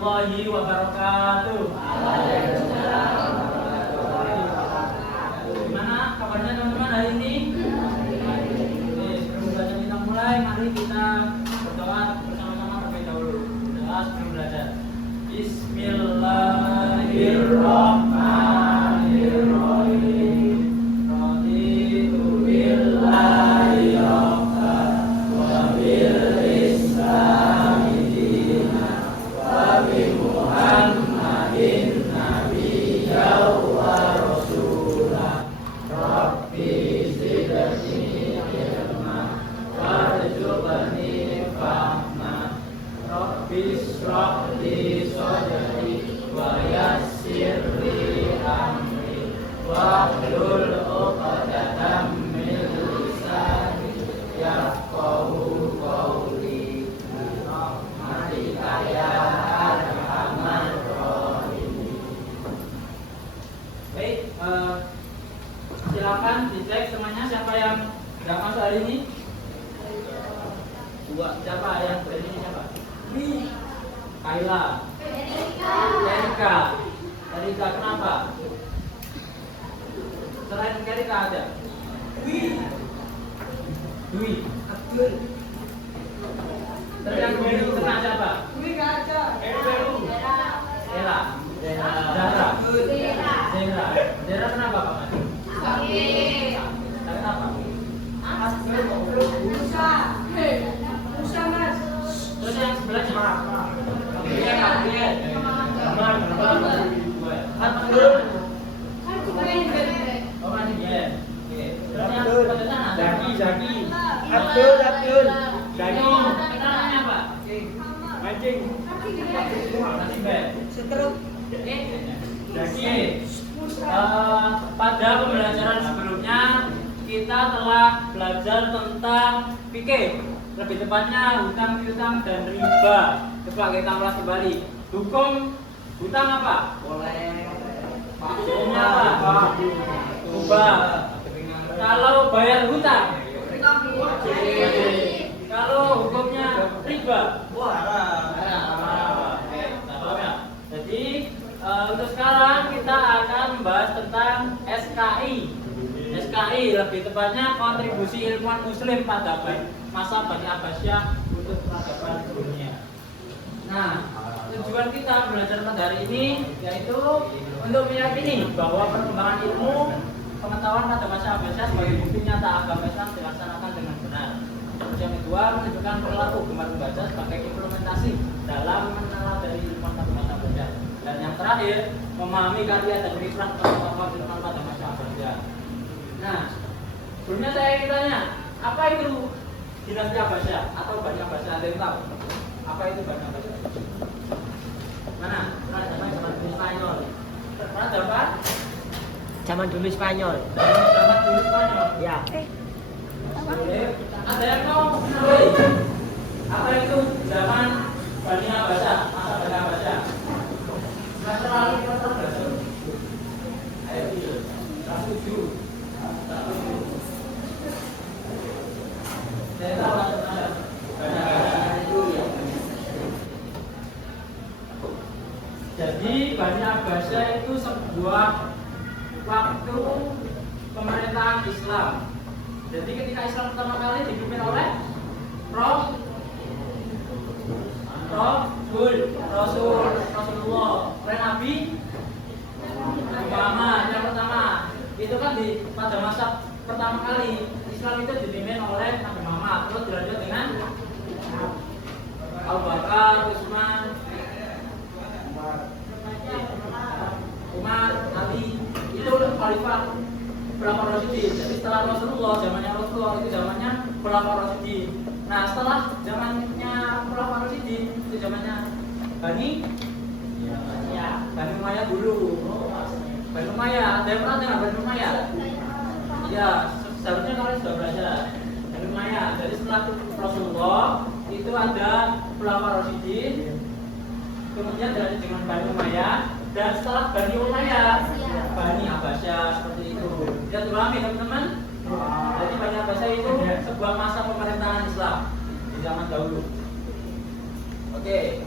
warahmatullahi wabarakatuh. Gimana kabarnya teman-teman hari ini? Oke, sebelum belajar kita mulai, mari kita berdoa bersama-sama terlebih dahulu. Doa sebelum belajar. Bismillahirrahmanirrahim. Raditu billahi rabban wa bil islami dinan wa bi Muhammadin nabiyyan wa rasulah. Rabbi zidni ilman warzuqni fahman. Rabbi ishrah li sadri wa yassir li amri wahlul 'uqdatam min lisani yafqahu qawli. Rahmatika ya arhamar rahimin. Baik, silakan dicek semuanya siapa yang nggak masuk hari ini. Dua, siapa yang hari ini siapa? Kaila. Erika kenapa? Selain Erika ada? Dwi. Abdul. Terus yang Dwi tengah siapa? Dwi nggak ada. Ella. Zara. Zara kenapa Pak Mas? Kenapa? Musa. Musa Mas. Terus yang sebelahnya? Zaki. Abdul. Zaki. Namanya apa? Mancing. Setruk. Zaki. Pada pembelajaran sebelumnya kita telah belajar tentang fikih, lebih tepatnya hutang piutang dan riba. Coba kita ulas kembali. Hukum hutang apa? Hukumnya apa? Riba. Kalau bayar hutang, kalau hukumnya riba, Jadi untuk sekarang kita akan membahas tentang SKI. SKI lebih tepatnya kontribusi ilmuwan muslim pada masa Bani Abbasiyah untuk peradaban dunia. Nah, tujuan kita belajar pada hari ini yaitu untuk meyakini bahwa perkembangan ilmu pengetahuan pada masa Abbasiyah sebagai bukti nyata agama Islam dilaksanakan dengan benar. Terus yang kedua, menunjukkan perilaku gemar membaca sebagai implementasi dalam meneladani ilmuwan pada masa Abbasiyah. Dan yang terakhir, memahami karya dan riset pengetahuan ilmuwan pada masa Abbasiyah. Nah, sebelumnya saya ingin tanya, apa itu dinasti Abbasiyah atau Bani Abbasiyah? Ada yang tahu? Apa itu Bani Abbasiyah? Mana? Zaman dulu Spanyol. Mana apa? Zaman dulu Spanyol. Zaman dulu Spanyol. Ya. Ada yang tahu? Apa itu zaman Bani Abbasiyah? Masa Bani Abbasiyah? Masa lalu kita belajar. Ayo, setuju. Saya tahu jadi Bani Abbasiyah itu sebuah waktu pemerintahan Islam. Jadi ketika Islam pertama kali dipimpin oleh Rasulullah, oleh Nabi Muhammad yang pertama. Itu kan pada masa pertama kali Islam itu dipimpin oleh Nabi Muhammad, terus dilanjut dengan Abu Bakar, Utsman, Umar, Ali. Itu khalifah Khulafaur Rasyidin. Jadi setelah Rasulullah, zamannya Rasulullah itu zamannya Khulafaur Rasyidin. Nah, setelah zamannya Khulafaur Rasyidin itu zamannya Bani Umayyah dulu. Bani Umayyah, ada yang pernah dengar Bani Umayyah? Ya, seharusnya kalian sudah belajar. Bani Umayyah. Jadi setelah Rasulullah itu ada Khulafaur Rasyidin, kemudian dari dengan Bani Umayyah, dan setelah Bani Umayyah, Bani Abbasiyah, seperti itu. Bisa dipahami teman-teman? Jadi Bani Abbasiyah itu sebuah masa pemerintahan Islam di zaman dahulu. Oke.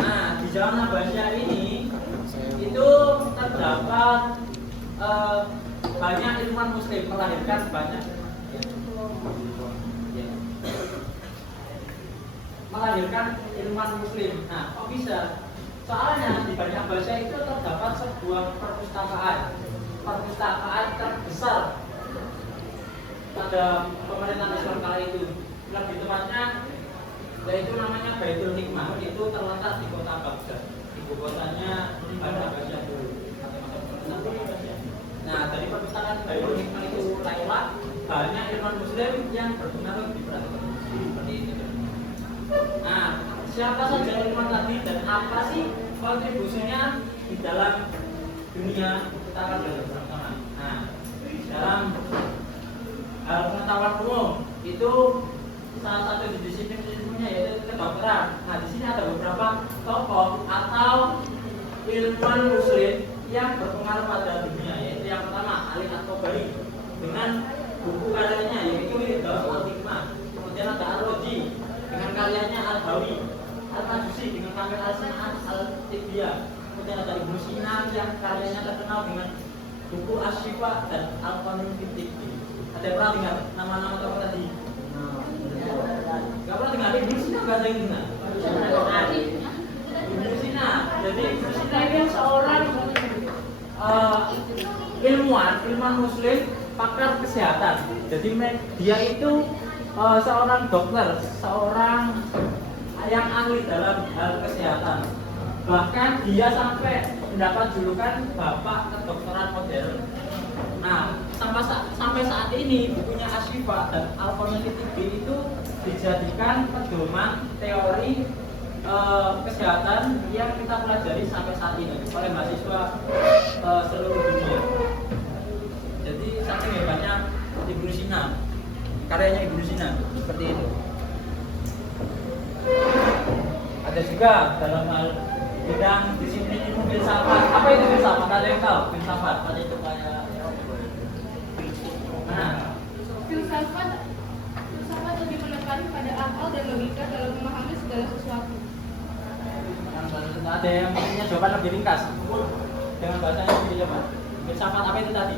Nah, di Jalan Abbasiyah ini itu terdapat banyak ilmuwan muslim, melahirkan banyak melahirkan ilmuwan muslim. Nah, kok bisa? Soalnya di Bani Abbasiyah itu terdapat sebuah perpustakaan terbesar pada pemerintahan Islam kala itu. Lebih tepatnya yaitu namanya Baitul Hikmah, itu terletak di kota Baghdad, ibu kotanya Bani Abbasiyah dulu. Nah, dari perpustakaan Baitul Hikmah itu lahirlah banyak ilmuwan muslim yang berpengaruh di peradaban seperti itu. Nah, siapa saja ilmuwan tadi dan apa sih kontribusinya di dalam dunia, kita akan belajar bersama. Nah, dalam hal pengetahuan umum itu salah satu disiplin ilmunya yaitu kedokteran. Nah, di sini ada beberapa tokoh atau ilmuwan muslim yang berpengaruh pada dunia, yaitu yang pertama Ali At-Tabari dengan buku karyanya yaitu Hidayatul Hikmah. Kemudian ada Ar-Razi dengan karyanya Al-Bawi, Al-Majusi dengan kamil Al-Sin'an Al-Tibyah. Kemudian ada Ibnu Sina yang karyanya terkenal dengan buku Asy-Syifa dan Al-Qanun fi Tibbi. Ada pernah dengar nama-nama tokoh tadi? Gak pernah dengar Ibnu Sina, gak ada yang dengar. Ibnu Sina, jadi Ibnu Sina ini seorang ilmuwan muslim, pakar kesehatan. Jadi dia itu seorang dokter, seorang yang ahli dalam hal kesehatan. Bahkan dia sampai mendapat julukan bapak kedokteran modern. Nah, sampai saat ini bukunya Asy-Syifa dan Al-Qanun fi Tibbi itu dijadikan pedoman teori kesehatan yang kita pelajari sampai saat ini oleh mahasiswa seluruh dunia. Jadi saking hebatnya Ibnu Sina, karyanya Ibnu Sina seperti itu. Ada juga dalam hal bidang disiplin ilmu filsafat. Apa itu filsafat? Ada yang tahu? Filsafat apa itu kayak? Nah, Filsafat lebih menekankan pada akal dan logika dalam memahami segala sesuatu. Ada yang punya jawaban lebih ringkas dengan bahasanya lebih cepat. Filsafat apa itu tadi?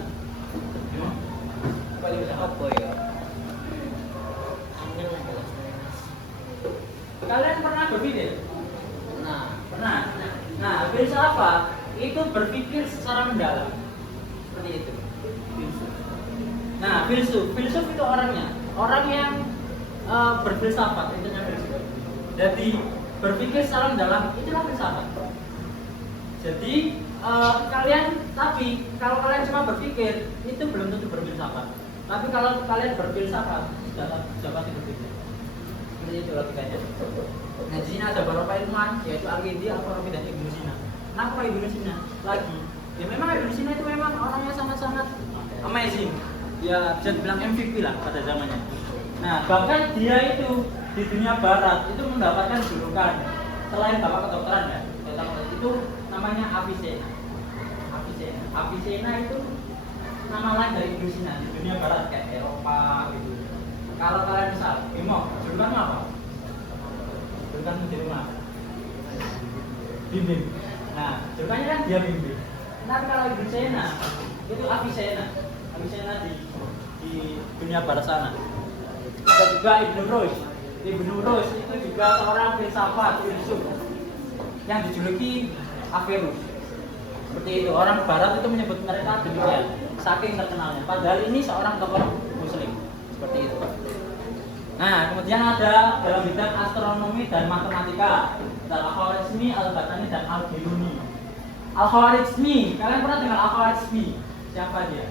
Apa itu filsafat? ya? Kalian pernah berpikir? Pernah. Nah, filsafat itu berpikir secara mendalam. Seperti itu. Nah, filsuf itu orangnya, orang yang berfilsafat, itu namanya filsuf. Jadi berpikir secara mendalam itulah filsafat. Jadi kalau kalian cuma berpikir itu belum tentu berfilsafat. Tapi kalau kalian berfilsafat sudah pasti berpikir. Seperti itu logikanya. Nah, di sini ada beberapa ilmuwan yaitu Al-Kindi, Al-Farabi dan Ibnu Sina. Kenapa Ibnu Sina? Lagi, ya memang Ibnu Sina itu memang orangnya sangat-sangat amazing. Ya bisa dibilang MVP lah pada zamannya. Nah, bahkan dia itu di dunia barat itu mendapatkan julukan selain bapak kedokteran ya, itu namanya Avicenna. Avicenna itu nama lain dari Ibnu Sina di dunia barat kayak Eropa gitu. Kalau kalian misal, Bimo, julukanmu apa? Julukanmu di rumah? Bimbing. Nah, julukannya kan dia bimbing. Tapi kalau Ibnu Sina itu Avicenna di dunia barat sana. Ada juga Ibnu Rushd itu juga seorang filsuf yang dijuluki Averroes. Seperti itu, orang barat itu menyebut mereka demikian, saking terkenalnya. Padahal ini seorang tokoh muslim. Seperti itu. Nah, kemudian ada dalam bidang astronomi dan matematika, Al-Khwarizmi, Al-Batani dan Al-Biruni. Al-Khwarizmi, kalian pernah dengar Al-Khwarizmi? Siapa dia?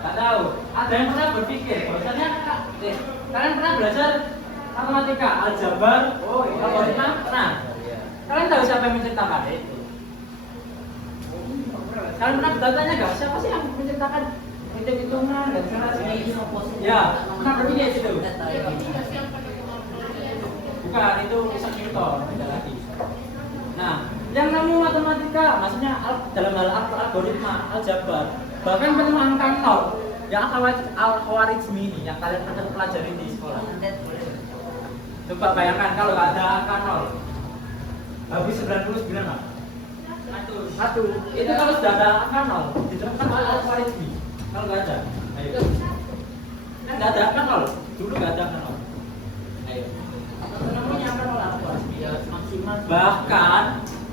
Nggak tahu. Ada yang pernah berpikir bahwasanya kalian pernah belajar matematika, aljabar, algoritma? Nah, kalian tahu siapa yang menciptakan itu? Kalian pernah bertanya nggak siapa sih yang menciptakan hitung-hitungan dan segala ya, pernah berpikir itu? Bukan, itu Isaac Newton, tidak lagi. Nah, yang namanya matematika, maksudnya dalam hal algoritma, aljabar, bahkan penuh angka nol, yang Al-Khwarizmi ini yang kalian pernah pelajari di sekolah. Coba bayangkan kalau nggak ada angka nol, Habis 99 apa? Satu. Itu kalau sudah ada kan nol, diterapkan algoritmi. Kalau nggak ada, ayo. Kan nggak ada kan nol, dulu nggak ada kan nol. Ayo. Namanya kan nol algoritmi ya maksimal. Bahkan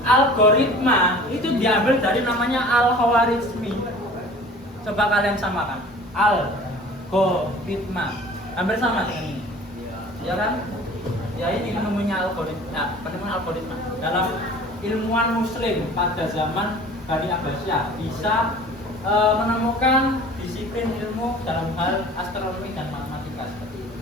algoritma itu diambil dari namanya al-khawarizmi. Coba kalian samakan. Algoritma. Hampir sama dengan ini. Ya kan? Ya ini namanya algoritma. Nah, penemuan algoritma. Dalam ilmuwan muslim pada zaman Bani Abbasiyah bisa menemukan disiplin ilmu dalam hal astronomi dan matematika seperti itu.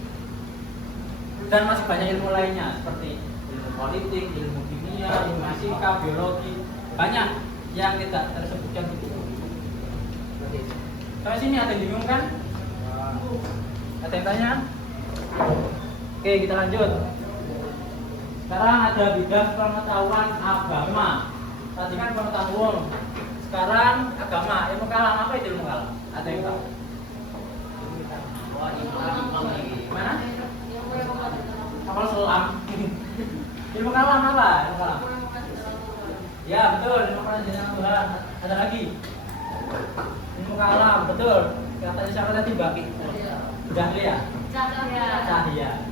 Dan masih banyak ilmu lainnya seperti ilmu politik, ilmu kimia, ilmu fisika, biologi, banyak yang tidak tersebutkan di buku. Seperti itu. Sampai sini ada yang bingung kan? Ada yang tanya? Oke, kita lanjut. Sekarang ada bidang pengetahuan agama. Tadi kan pengetahuan. Sekarang agama. Ilmu kalam, apa itu ilmu kalam? Ada yang tahu? Mana? Kapal selam. Ilmu kalam apa? Ilmu kalam. Ya betul. Ilmu kalam jenang Tuhan. Ada lagi? Ilmu kalam, betul. Katanya siapa tadi Mbak? Cahya. Cahya.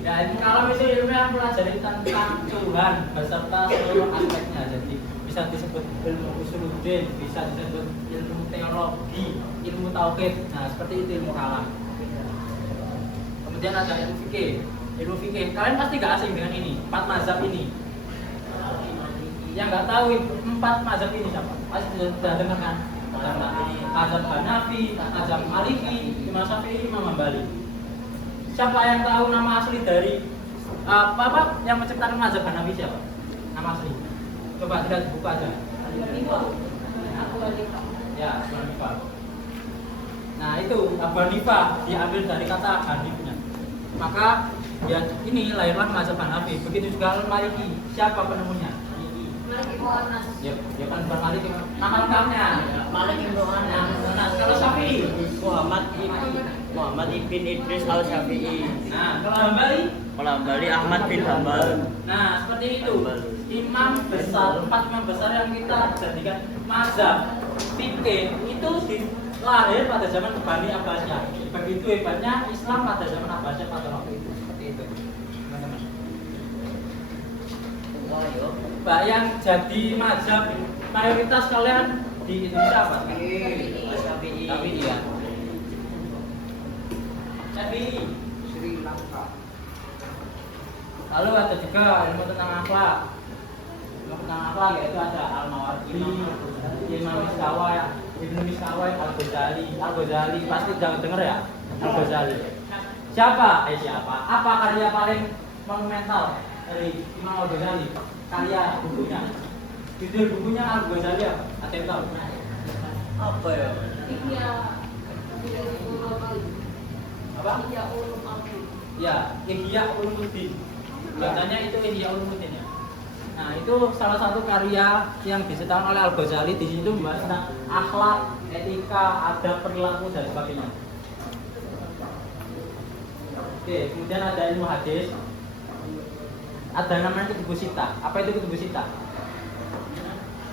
Ya, ilmu kalam itu ilmu yang mempelajari tentang Tuhan beserta seluruh aspeknya. Jadi bisa disebut ilmu usuluddin, bisa disebut ilmu teologi, ilmu tauhid. Nah, seperti itu ilmu kalam. Kemudian ada ilmu fikih. Ilmu fikih, kalian pasti gak asing dengan ini, 4 mazhab ini. Yang nggak tahu 4 mazhab ini siapa? Pasti sudah dengar kan? Mazhab Hanafi, mazhab Maliki, Imam Syafi'i, Imam Hambali. Siapa yang tahu nama asli dari apa yang menciptakan mazhab Hanafi siapa? Nama asli. Coba lihat di buku aja. Ya, Abu Hanifah. Nah, itu Abu Hanifah diambil dari kata Hanifnya. Maka ya ini lahirlah mazhab Hanafi. Begitu juga Maliki. Siapa penemunya? Ya, dia kan bukan Malik. Nama lengkapnya Malik Ibnu Anas. Nah, kalau Syafi'i Muhammad ibn Idris al Syafi'i. Nah, kalau Hambali? Kalau Hambali Ahmad bin Hambal. Nah, seperti itu. Imam besar, 4 imam besar yang kita jadikan mazhab fikih itu lahir pada zaman Bani Abbasiyah. Begitu hebatnya Islam pada zaman Abbasiyah pada waktu itu. Seperti itu, teman-teman. Pak yang jadi mazhab mayoritas kalian di Indonesia apa? Syafi'i. Syafi'i ya. Syafi'i. Sri Lanka. Lalu ada juga ilmu tentang akhlak. Ilmu tentang akhlak yaitu ada Al-Mawardi, Imam Miskawai, Ibnu Miskawai, Al-Ghazali pasti jangan dengar ya. Al-Ghazali. Siapa? Apa karya paling monumental dari Imam Al-Ghazali? Karya bukunya. Judul bukunya Al-Ghazali apa? Ada yang tahu? Apa ya? Apa? Ya, Ihya Ulumuddin. Biasanya itu Ihya Ulumuddin ya. Nah, itu salah satu karya yang diciptakan oleh Al-Ghazali. Di situ membahas tentang akhlak, etika, adab, perilaku dan sebagainya. Oke, kemudian ada ilmu hadis. Ada namanya kutubu sita. Apa itu kutubu sita?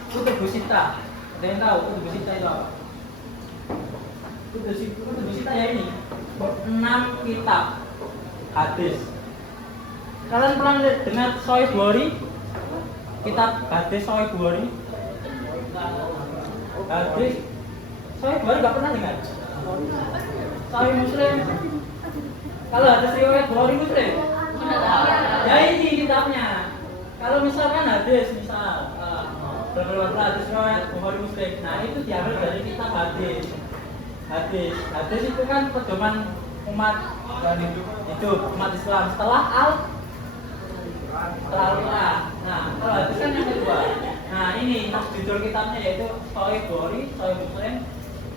Kutubu sita. Ada yang tahu kutubu sita itu apa? Kutubu sita ya ini 6 kitab hadis. Kalian pernah dengar Sahih Bukhari? Kitab hadis Sahih Bukhari? Hadis Sahih Bukhari nggak pernah dengar? Sahih Muslim? Kalau hadis riwayat Bukhari Muslim? Ya ini kitabnya. Kalau misalkan hadis, beberapa hadis riwayat Bukhari Muslim. Nah itu diambil dari kitab hadis. Hadis itu kan pedoman umat itu umat Islam setelah Al-Quran. Nah kalau hadis kan yang kedua. Nah ini judul kitabnya yaitu Sahih Bukhari, Sahih Muslim,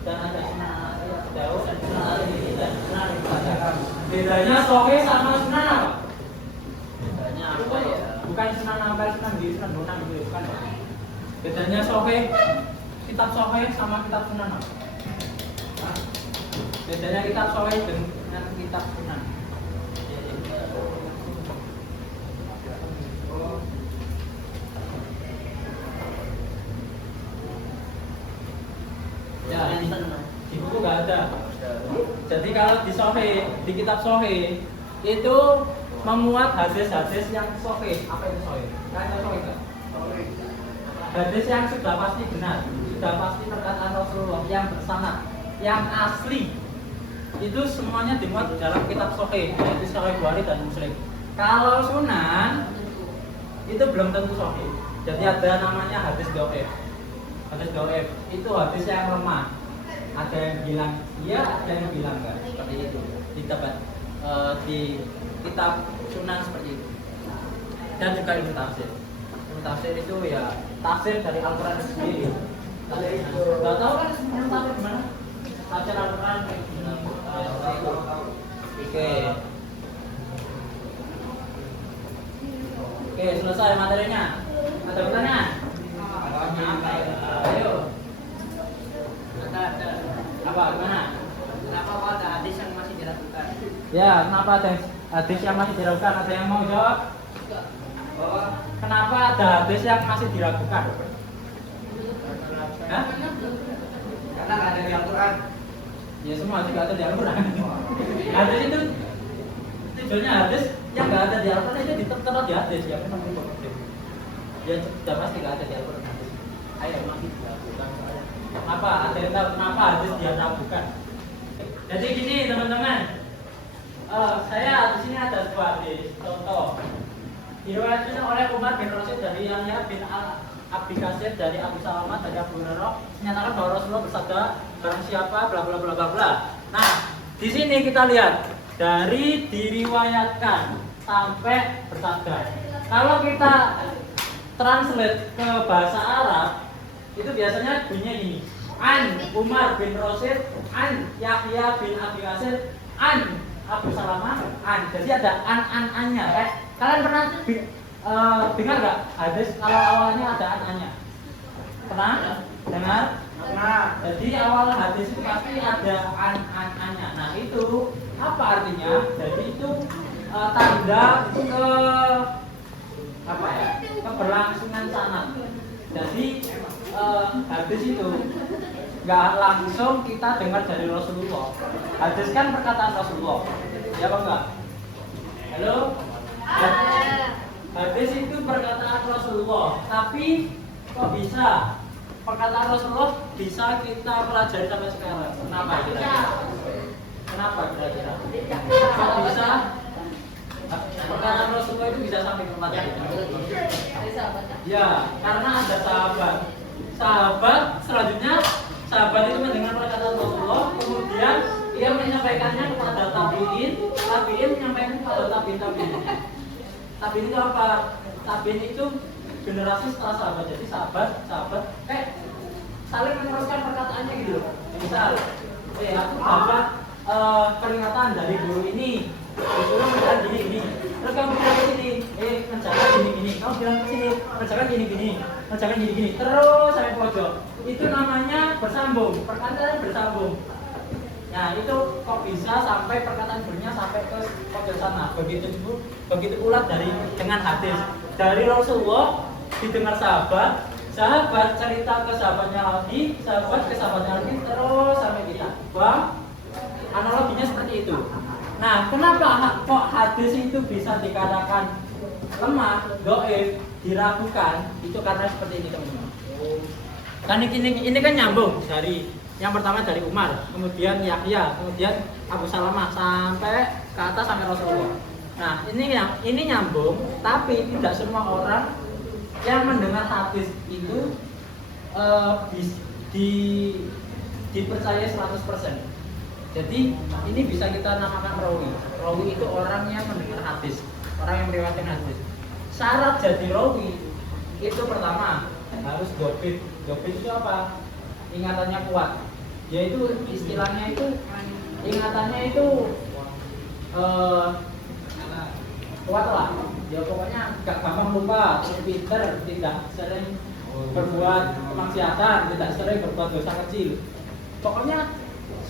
dan ada Sunan Dawud dan Sunan Al-Tirmidzi dan Sunan Ibnu Majah. Bedanya Sahih sama Sunan apa? Apa ya? Bukan Sunan Ampel, Sunan Giri, Sunan Bonang gitu, bukan. Bedanya Sahih, kitab Sahih sama kitab Sunan apa? Bedanya kitab Sahih dengan kitab Sunan. kalau di Sahih, di kitab Sahih itu memuat hadis-hadis yang sahih. Apa itu sahih? Kalian tahu sahih nggak? Hadis yang sudah pasti benar, sudah pasti perkataan Rasulullah yang bersanad, yang asli. Itu semuanya dimuat di dalam kitab sahih, yaitu Sahih Bukhari dan Muslim. Kalau sunan itu belum tentu sahih. Jadi ada namanya hadis dhaif. Hadis dhaif itu hadis yang lemah. Ada yang bilang iya, ada yang bilang enggak. Seperti itu. Di kitab sunan seperti itu. Dan juga ilmu tafsir. Ilmu tafsir itu ya tafsir dari Al-Quran itu sendiri. Enggak tahu kan ilmu tafsir gimana? Tafsir Al-Quran kayak gimana? Oke, selesai materinya. Ada pertanyaan? Ayo. Ada. Apa? Gimana? Kenapa kok ada hadis yang masih diragukan? Ya, kenapa ada hadis yang masih diragukan? Ada yang mau jawab? Kenapa ada hadis yang masih diragukan? Hah? Karena nggak ada di Al-Quran. Ya semua juga ada di Al-Quran. Hadis itu tujuannya hadis yang nggak ada di Al-Quran itu ditertera di hadis ya memang itu problem. Ya sudah pasti nggak ada di Al-Quran hadis. Ayo masih diragukan. Kenapa? Ada yang tahu kenapa hadis diragukan? Jadi gini teman-teman. Saya di sini ada sebuah hadis contoh. Diriwayatkan oleh Umar bin Rasyid dari Yahya bin Abi Kasir dari Abu Salamah dari Abu Hurairah menyatakan bahwa Rasulullah bersabda barang siapa bla bla bla bla bla. Nah, di sini kita lihat dari diriwayatkan sampai bersabda. Kalau kita translate ke bahasa Arab itu biasanya bunyinya ini. An Umar bin Rasyid, an Yahya bin Abi Kasir, an Abu Salamah, an. Jadi ada an-an-annya. Kalian pernah dengar nggak hadis kalau awalnya ada an-annya? Pernah? Dengar? Pernah. Jadi awal hadis itu pasti ada an-an-annya. Nah itu apa artinya? Jadi itu tanda ke apa ya? Keberlangsungan sanad. Jadi hadis itu nggak langsung kita dengar dari Rasulullah. Hadis kan perkataan Rasulullah. Ya apa enggak? Halo? Hadis itu perkataan Rasulullah, tapi kok bisa perkataan Rasulullah bisa kita pelajari sampai sekarang? Kenapa kira-kira? Kenapa kira-kira? Kok bisa perkataan Rasulullah itu bisa sampai ke pelajari? Ya, karena ada sahabat. Sahabat selanjutnya sahabat itu mendengar perkataan Rasulullah, kemudian ia menyampaikannya kepada tabiin, tabiin menyampaikan kepada tabiin. Tabiin itu apa? Tabiin itu generasi setelah sahabat. Jadi sahabat saling meneruskan perkataannya gitu loh. Misal, aku dapat peringatan dari guru ini, disuruh menjalan gini. Terus kamu bilang ke sini, menjalan gini. Kamu bilang ke sini, menjalan gini. Terus sampai pojok. Itu namanya bersambung. Perkataan bersambung. Nah itu kok bisa sampai perkataan gurunya sampai ke pojok sana. Begitu pula dengan hadis dari Rasulullah didengar sahabat cerita ke sahabatnya lagi, sahabat ke sahabatnya lagi, terus sampai kita. Bang, analoginya seperti itu. Nah, kenapa kok hadis itu bisa dikatakan lemah, dhaif, diragukan? Itu karena seperti ini teman-teman. Kan ini kan nyambung dari yang pertama dari Umar, kemudian Yahya, kemudian Abu Salamah sampai ke atas sampai Rasulullah. Nah, ini nyambung, tapi tidak semua orang yang mendengar hadis itu dipercaya 100%. Jadi ini bisa kita namakan rawi. Rawi itu orang yang mendengar hadis, orang yang meriwayatkan hadis. Syarat jadi rawi itu pertama harus dobit. Dobit itu apa? Ingatannya kuat. Yaitu istilahnya itu ingatannya itu kuat lah. Ya pokoknya gak gampang lupa, pinter, tidak sering berbuat kemaksiatan, tidak sering berbuat dosa kecil. Pokoknya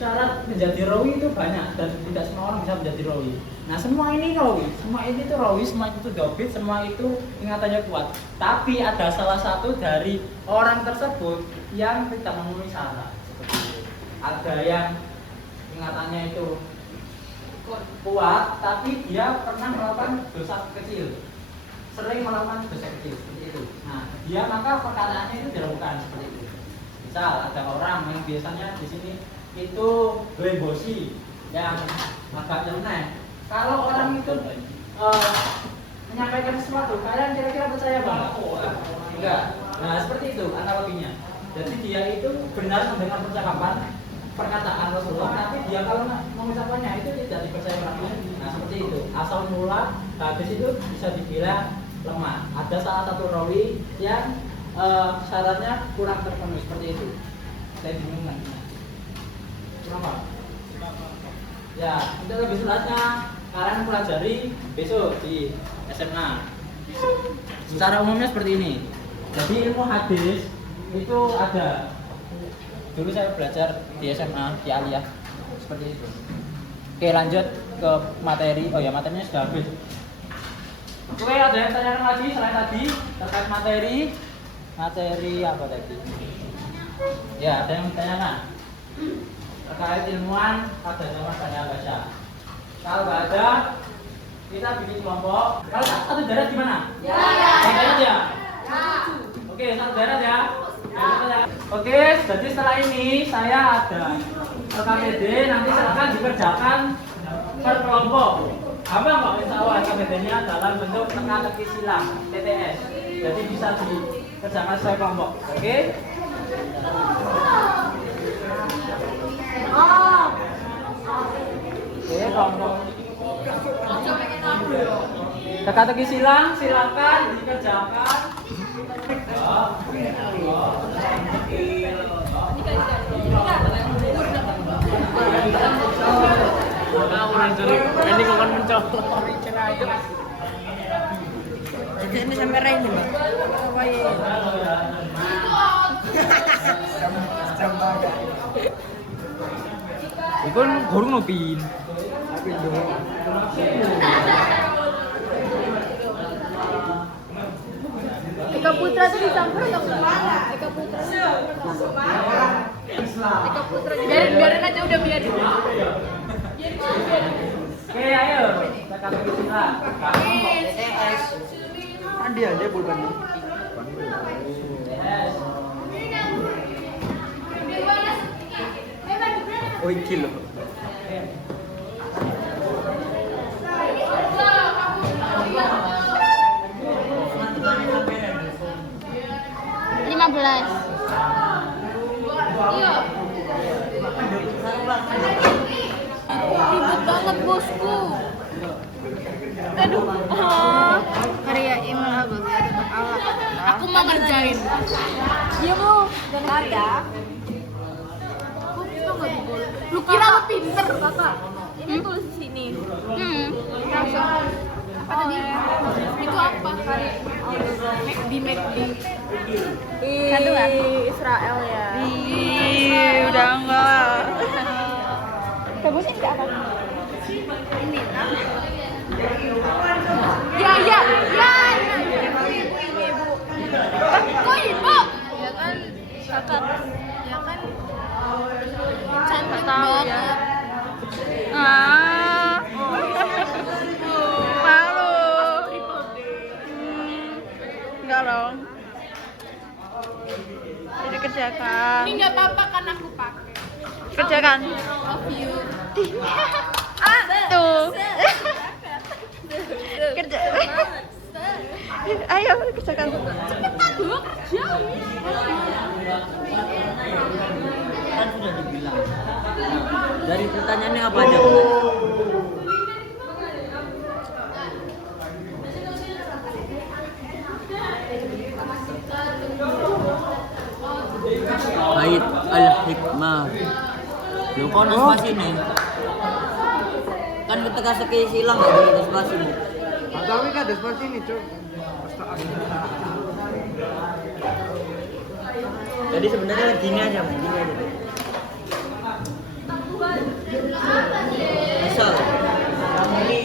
syarat menjadi rawi itu banyak dan tidak semua orang bisa menjadi rawi. Nah semua ini rawi, semua ini tuh rawi, semua itu dobit, semua itu ingatannya kuat. Tapi ada salah satu dari orang tersebut yang tidak memenuhi syarat. Ada yang ingatannya itu kuat, tapi dia pernah melakukan dosa kecil, sering melakukan dosa kecil seperti itu. Nah, dia maka perkataannya itu dilakukan seperti itu. Misal ada orang yang biasanya di sini itu bebosi yang agak nyeleneh. Kalau orang itu menyampaikan sesuatu, kalian kira-kira percaya bang? Enggak. Nah seperti itu analoginya. Jadi dia itu benar mendengar percakapan perkataan Rasulullah, tapi dia kalau mengucapkannya itu tidak dipercaya orang lain. Nah seperti itu. Asal mula habis itu bisa dibilang lemah. Ada salah satu rawi yang syaratnya kurang terpenuhi seperti itu. Saya bingung nantinya. Kenapa? Ya, untuk lebih jelasnya kalian pelajari besok di SMA. Secara umumnya seperti ini. Jadi ilmu hadis itu ada. Dulu saya belajar di SMA di Aliyah seperti itu. Oke, lanjut ke materi. Oh ya, materinya sudah habis. Oke, ada yang tanyakan lagi selain tadi terkait materi? Materi apa tadi? Ya, ada yang ditanyakan terkait ilmuwan pada zaman saya baca. Kalau nggak ada, kita bikin kelompok. Kalau satu daerah gimana? Ya. Satu daerah ya. Oke, satu daerah ya. Oke, jadi setelah ini saya ada LKPD. Nanti silakan dikerjakan per kelompok. Gampang kok, insya Allah LKPD-nya dalam bentuk teka-teki silang TTS. Jadi bisa dikerjakan sesuai kelompok. Oke? Oke, kelompok. Teka-teki silang, silakan dikerjakan. Ini kawan mencolok. Jadi ini sampai rain nih, Mbak. Iku gurung nopin. Eka Putra tuh dicampur atau gimana? Eka Putra. Eka Putra. Biarin aja udah biarin. Oke, ayo. Kita kasih silang. TTS. Dia bukan. TTS. Oh, iki loh. Iya. Ribet banget bosku. Aduh. Karya Imam Al-Ghazali tetap Allah. Aku mau ngerjain. Iya bu, dan karya. Lu kira lu pinter? Kakak, ini tulis di sini. Apa tadi? Itu apa? McD. Satu kan? Israel ya. Udah enggak. Kamu sih enggak apa? Ini kan? Ya. Kok ibu? Ya kan, kakak. Ya kan. Cantik Tahu banget. ya. Malu. Enggak dong. Jadi kerjakan. Ini nggak apa-apa kan aku pakai. Kerjakan. Love you. Tuh. Kerja. Ayo kerjakan. Cepetan dulu kerja. Kan sudah dibilang. Dari pertanyaannya apa aja? Bait al-hikmah. Lu kok ada spasi nih? Kan ketika seki silang nggak boleh ada spasi nih. Tapi kan ada seperti ini, Cuk. Jadi sebenarnya gini aja, gini aja. Misal, kamu ini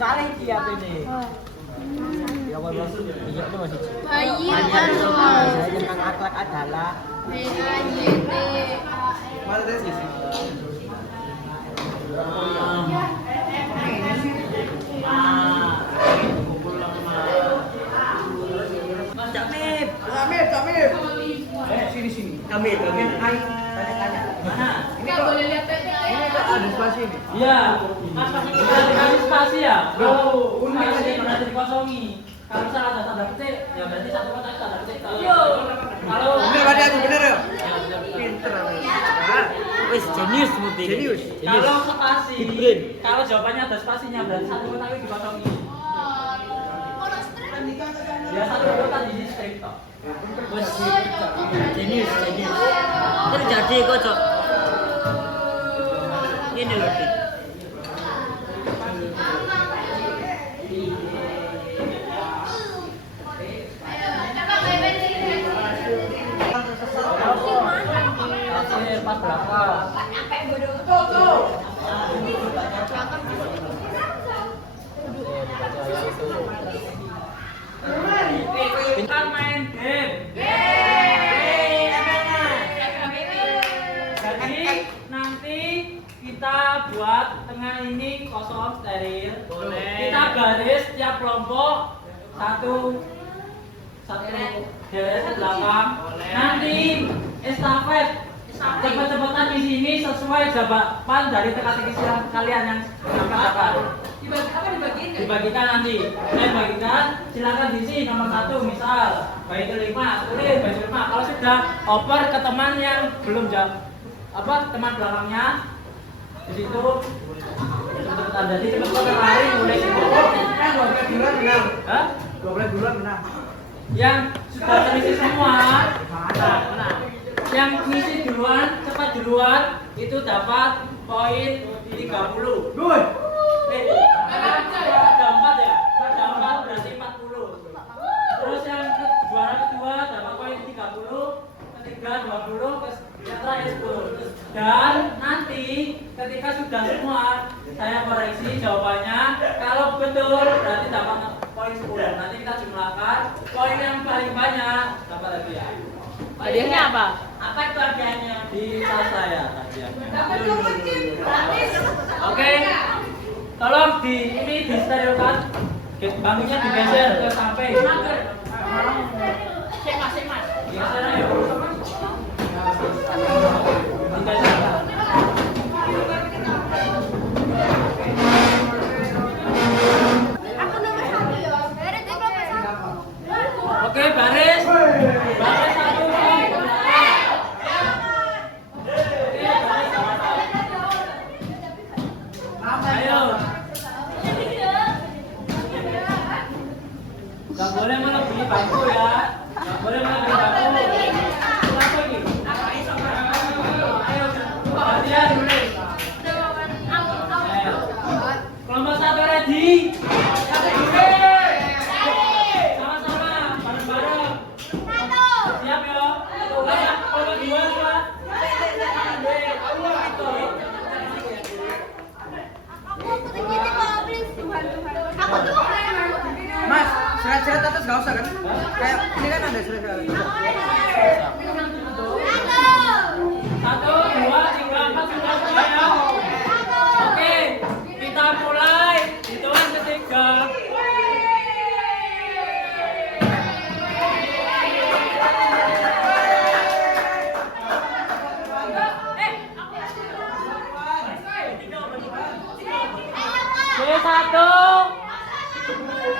saling siap ini. Ya Allah, iya itu masih. Bayi Saya kan. tentang akhlak adalah Mana tes sih? Mas Jamib. Samir. Sini. Ambil tanya. Mana? Nggak boleh lihat tadi. Ini kok ada spasi nih? Iya. Mas masih dikasih spasi ya? Spasi berarti dikosongi. Kalau misalnya ada tanda petik, ya berarti satu kata tanda petik. Kalau Bener berarti aku bener ya? Ya, bener. Pinter aku. Wis jenius mesti. Jenius. Kalau spasi, Big brain. kalau jawabannya ada spasinya berarti satu kota itu dikosongi. Ya satu kota di strip toh. Wis jenius. Terjadi kok, Cok. Ini loh, Dik. Tafsir pas berapa? Kita main game. Jadi nanti kita buat tengah ini kosong steril. Kita garis tiap kelompok satu garis ke belakang. Nanti estafet cepet-cepetan di sini sesuai jawaban dari teka-teki kalian yang dapat. Dibagikan nanti. Saya bagikan, silakan diisi nomor 1 misal bayi kelima, tulis bayi kelima. Kalau sudah oper ke teman yang belum jawab, teman belakangnya di situ cepetan. Jadi cepetan lari mulai situ. 12 bulan menang. Hah? 12 bulan menang. Yang sudah terisi semua, yang ngisi duluan, cepat duluan itu dapat poin 30. Good. Ada 4 ya? Ada 4 berarti 40. Terus yang juara kedua dapat poin 30, ketiga 20, yang terakhir 10. Dan nanti ketika sudah semua saya koreksi jawabannya, kalau betul berarti dapat poin 10. Nanti kita jumlahkan poin yang paling banyak dapat hadiah. Hadiahnya apa? Apa itu hadiahnya? Di tas saya hadiahnya. Oke. Tolong ini disterilkan. Bangkunya digeser ke samping. Mas. Geser ayo. Digeser. Aku nomor 1 ya. Dari tim nomor 1. Oke, baris. Baris satu. Ayo. Gak boleh melebihi bangku ya. Gak boleh melebihi bangku. Kenapa ini? Ayo, latihan dulu. Kelompok 1 ready. Sama-sama, bareng-bareng. Siap ya? Kelompok 2 semua. Mas, serat-serat atas nggak usah kan? Kayak ini kan ada serat-serat. 1, 2, 3, 4 sudah semuanya. Oke, kita mulai. Hitungan ketiga. Oke, 1,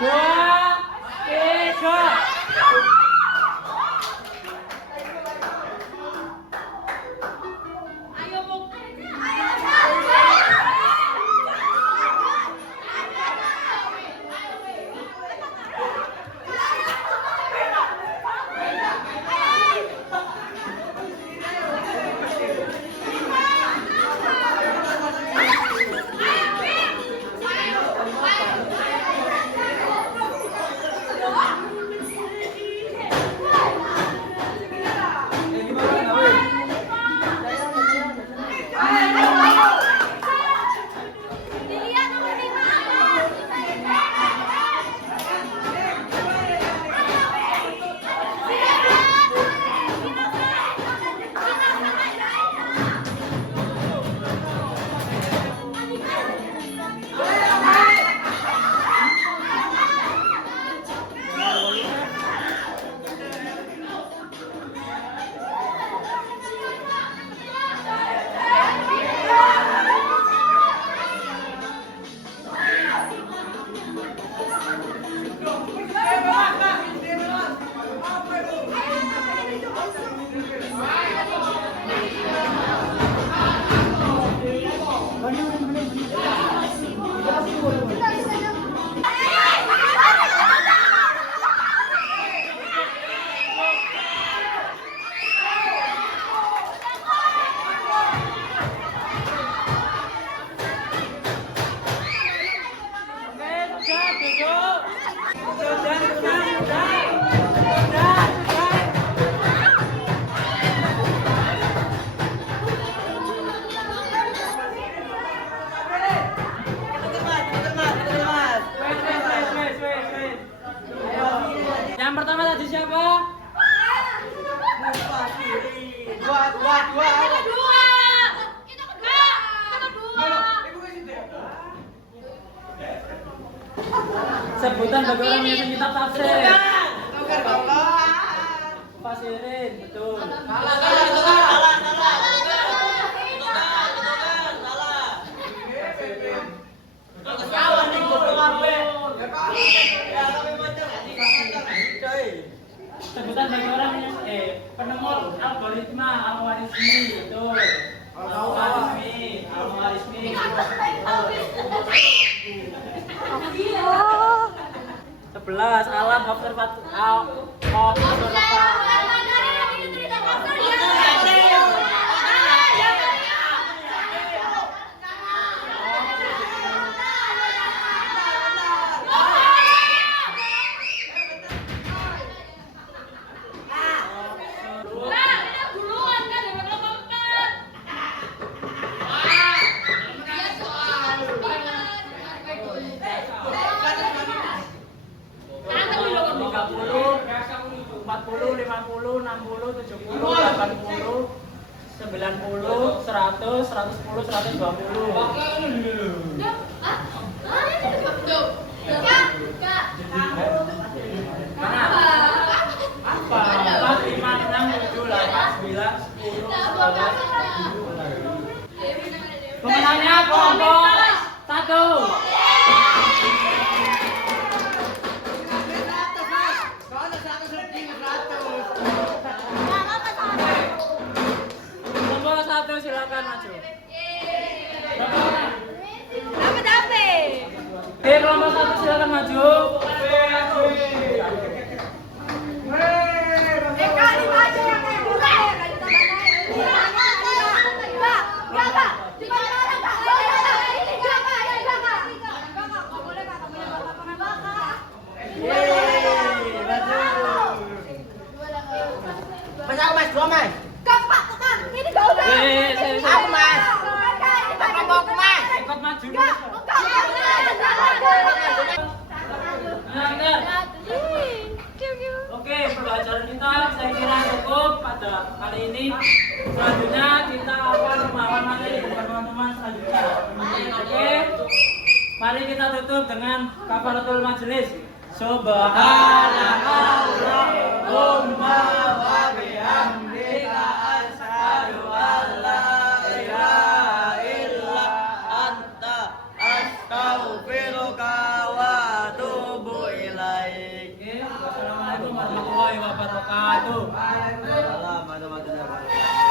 2, 3. pertama tadi siapa? Sebutan bagi orang yang punya kitab tafsir. Fasirin, betul. Sebutan bagi orang yang penemu algoritma algoritmi, betul. Algoritmi. 11 alat observasi pemenangnya kelompok 1. Kelompok 1 silakan maju. Kelompok 1 silakan maju. Mas, 2 mas. Ikut maju. Oke, pembelajaran kita saya kira cukup pada kali ini. Selanjutnya kita akan memahami materi dengan teman-teman selanjutnya. Oke, mari kita tutup dengan kafaratul majelis. Subhanallahumma wa bihamdika asyhadu an la ilaha illa anta astaghfiruka wa atubu ilaik. Wassalamualaikum warahmatullahi wabarakatuh. Waalaikumsalam warahmatullahi wabarakatuh.